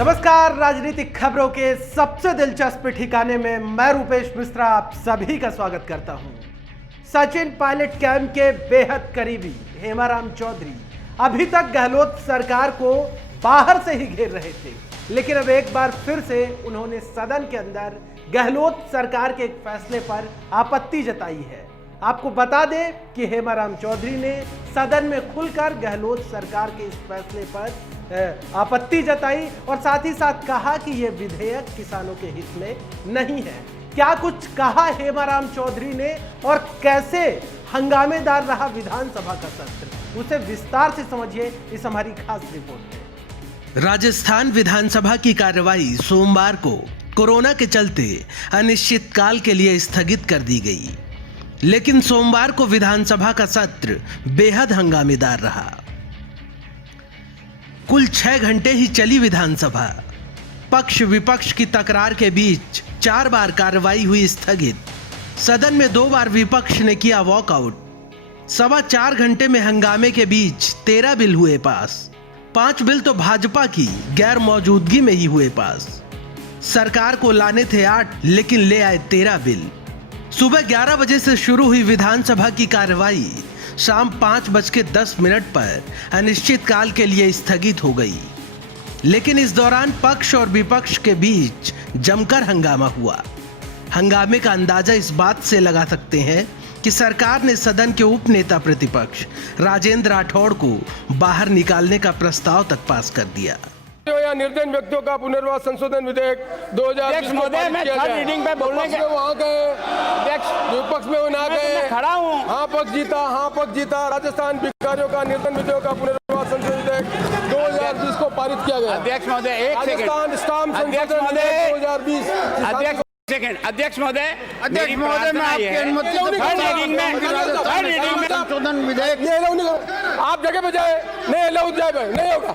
नमस्कार, राजनीतिक खबरों के सबसे दिलचस्प ठिकाने में मैं रूपेश मिश्रा आप सभी का स्वागत करता हूं। सचिन पायलट कैंप के बेहद करीबी हेमाराम चौधरी अभी तक गहलोत सरकार को बाहर से ही घेर रहे थे, लेकिन अब एक बार फिर से उन्होंने सदन के अंदर गहलोत सरकार के एक फैसले पर आपत्ति जताई है। आपको बता दें कि हेमाराम चौधरी ने सदन में खुलकर गहलोत सरकार के इस फैसले पर आपत्ति जताई और साथ ही साथ कहा कि यह विधेयक किसानों के हित में नहीं है। क्या कुछ कहा हेमाराम चौधरी ने और कैसे हंगामेदार रहा विधानसभा का सत्र, उसे विस्तार से समझिए इस हमारी खास रिपोर्ट में। राजस्थान विधानसभा की कार्रवाई सोमवार को कोरोना के चलते अनिश्चितकाल के लिए स्थगित कर दी गई, लेकिन सोमवार को विधानसभा का सत्र बेहद हंगामेदार रहा। कुल 6 घंटे ही चली विधानसभा। पक्ष विपक्ष की तकरार के बीच 4 बार कार्रवाई हुई स्थगित। सदन में 2 बार विपक्ष ने किया वॉकआउट। 4.25 घंटे में हंगामे के बीच 13 बिल हुए पास। 5 बिल तो भाजपा की गैर मौजूदगी में ही हुए पास। सरकार को लाने थे 8, लेकिन ले आए 13 बिल। सुबह 11 बजे से शुरू हुई विधानसभा की कार्रवाई शाम 5:10 पर अनिश्चितकाल के लिए स्थगित हो गई, लेकिन इस दौरान पक्ष और विपक्ष के बीच जमकर हंगामा हुआ। हंगामे का अंदाजा इस बात से लगा सकते हैं कि सरकार ने सदन के उप नेता प्रतिपक्ष राजेंद्र राठौड़ को बाहर निकालने का प्रस्ताव तक पास कर दिया। या निर्धन व्यक्तियों का पुनर्वास संशोधन विधेयक 2020 को पारित किया गया। रीडिंग पे बोलने के वहाँ गए, विपक्ष में वो ना गए, खड़ा हूँ। हाँ पक्ष जीता। राजस्थान भिखारियों का निर्धन विधेयक का पुनर्वास संशोधन विधेयक 2020 को पारित किया गया। अध्यक्ष महोदय, एक सेकंड। राजस्थान स्टाम्प संशोधन विधेयक 2020। अध्यक्ष महोदय, मैं आपकी अनुमति संशोधन विधेयक आप जगह पे जाए, नहीं लौट जाए भाई, नहीं होगा।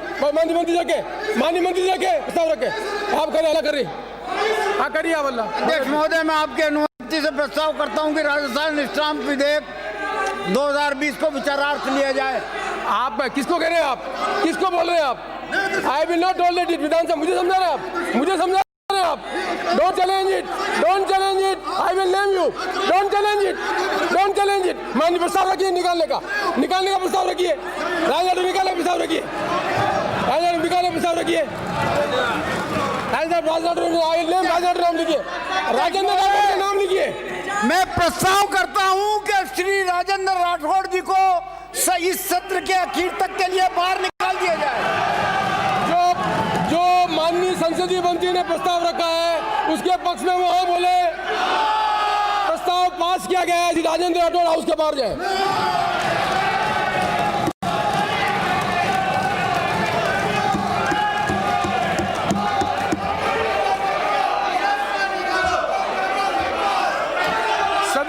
मानी मंत्री जाके प्रस्ताव रखे, आप करे अलग कर रही। हाँ करिए अध्यक्ष महोदय, मैं आपकी अनुमति से प्रस्ताव करता हूँ कि राजस्थान स्टाम्प विधेयक 2020 को विचारार्थ लिया जाए। आप किसको कह रहे हैं, आप किसको बोल रहे हैं आप? I will not tolerate it. Vidhan Sabha मुझे समझा रहे हैं, मुझे समझा रहे हैं आप। Don't challenge it, I will name you. Don't challenge it. माननीय प्रस्ताव रखिए, निकालने का प्रस्ताव रखिए। राजनाथ निकालने का प्रस्ताव रखिए। राजेंद्र राठौड़ का नाम लिखिए। मैं प्रस्ताव करता हूं कि श्री राजेंद्र राठौड़ जी को इस सत्र के आखिर तक के लिए बाहर निकाल दिया जाए। जो माननीय संसदीय मंत्री ने प्रस्ताव रखा है उसके पक्ष में वो हाँ बोले। प्रस्ताव पास किया गया है, राजेंद्र राठौड़ हाउस के बाहर जाए।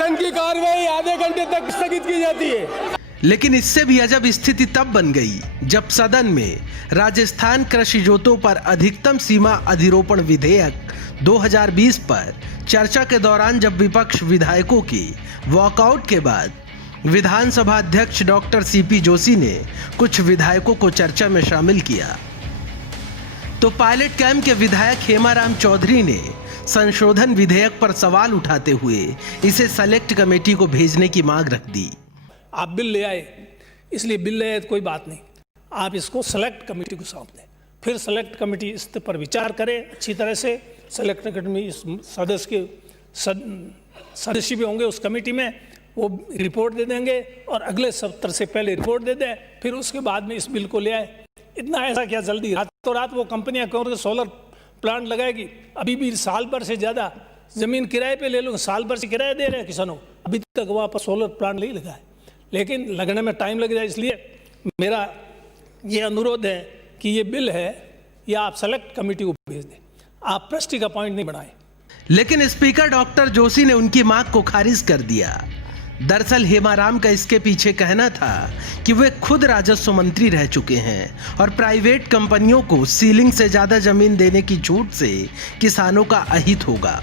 की कार्रवाई आधे घंटे तक स्थगित की जाती है। लेकिन इससे भी अजब स्थिति तब बन गई जब सदन में राजस्थान कृषि जोतों पर अधिकतम सीमा अधिरोपण विधेयक 2020 पर चर्चा के दौरान जब विपक्ष विधायकों की वॉकआउट के बाद विधानसभा अध्यक्ष डॉक्टर सीपी जोशी ने कुछ विधायकों को चर्चा में शामिल किया, तो पायलट कैंप के विधायक हेमाराम चौधरी ने संशोधन विधेयक पर सवाल उठाते हुए इसे सेलेक्ट कमेटी को भेजने की मांग रख दी। आप बिल ले आए, इसलिए बिल ले आए तो कोई बात नहीं, आप इसको सेलेक्ट कमेटी को सौंप दें, फिर सेलेक्ट कमेटी इस पर विचार करे अच्छी तरह से। सेलेक्ट कमेटी इस सदस्य भी होंगे उस कमेटी में, वो रिपोर्ट दे देंगे और अगले सत्र से पहले रिपोर्ट दे दें, फिर उसके बाद में इस बिल को ले आए। इतना ऐसा क्या जल्दी, रातों रात वो कंपनियां क्यों सोलर प्लांट लगाएगी? अभी भी साल भर से ज़्यादा ज़मीन किराए पे ले लो, साल भर से किराया दे रहे हैं किसानों, अभी तक वहाँ पर सोलर प्लांट नहीं लगा है, लेकिन लगने में टाइम लग जाए। इसलिए मेरा ये अनुरोध है कि ये बिल है या आप सेलेक्ट कमेटी को भेज दें, आप ट्रस्टी का पॉइंट नहीं बनाएं। लेकिन स्पीकर डॉक्टर जोशी ने उनकी मांग को खारिज कर दिया। दरअसल हेमाराम का इसके पीछे कहना था कि वे खुद राजस्व मंत्री रह चुके हैं और प्राइवेट कंपनियों को सीलिंग से ज्यादा जमीन देने की छूट से किसानों का अहित होगा।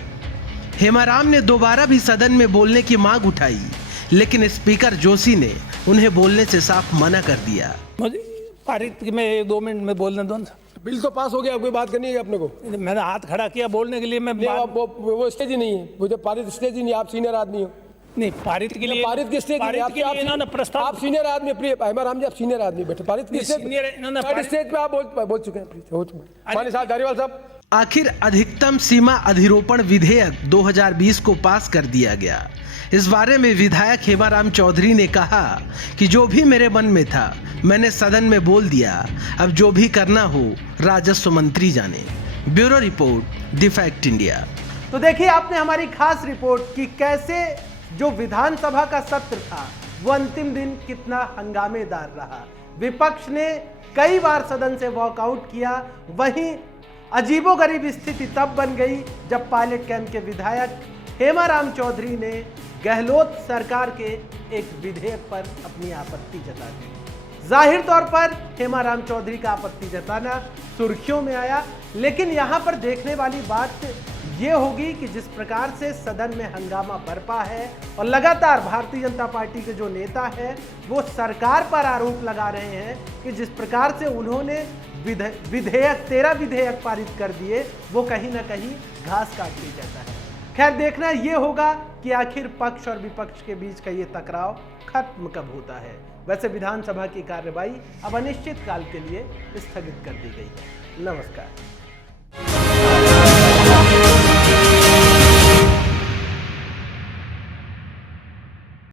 हेमाराम ने दोबारा भी सदन में बोलने की मांग उठाई, लेकिन स्पीकर जोशी ने उन्हें बोलने से साफ मना कर दिया। पारित में 2 मिनट में बोलने दो। बिल तो पास हो गया, कोई बात करनी है अपने को। मैंने हाथ खड़ा किया बोलने के लिए, मैं नहीं, आप वो स्टेज ही नहीं है, वो जो पारित स्टेज ही नहीं, आप सीनियर आदमी हो। नहीं, पारित के लिए, पारित की स्टेज पारित के लिए इन्होंने प्रस्ताव, आप सीनियर आदमी, प्रिय हेमाराम जी, आप सीनियर आदमी बैठे पारित की सीनियर इन्होंने स्टेज पे आप बोल चुके हैं, हो चुके हैं। माननीय साहब धारीवाल साहब, आखिर अधिकतम सीमा अधिरोपण विधेयक 2020 को पास कर दिया गया। इस बारे में विधायक हेमाराम चौधरी ने कहा कि जो भी मेरे मन में था मैंने सदन में बोल दिया, अब जो भी करना हो राजस्व मंत्री जाने। Bureau report, the fact India. तो देखिए आपने हमारी खास रिपोर्ट कि कैसे जो विधानसभा का सत्र था वो अंतिम दिन कितना हंगामेदार रहा। विपक्ष ने कई बार सदन से वॉकआउट किया। वहीं अजीबोगरीब स्थिति तब बन गई जब पायलट कैंप के विधायक हेमाराम चौधरी ने गहलोत सरकार के एक विधेयक पर अपनी आपत्ति जता दी। जाहिर तौर पर हेमाराम चौधरी का आपत्ति जताना सुर्खियों में आया, लेकिन यहां पर देखने वाली बात यह होगी कि जिस प्रकार से सदन में हंगामा बरपा है और लगातार भारतीय जनता पार्टी के जो नेता हैं वो सरकार पर आरोप लगा रहे हैं कि जिस प्रकार से उन्होंने विधेयक 13 विधेयक पारित कर दिए वो कहीं ना कहीं घास काट ली जाता है। खैर देखना ये होगा कि आखिर पक्ष और विपक्ष के बीच का ये टकराव खत्म कब होता है। वैसे विधानसभा की कार्यवाही अब अनिश्चित काल के लिए स्थगित कर दी गई है। नमस्कार।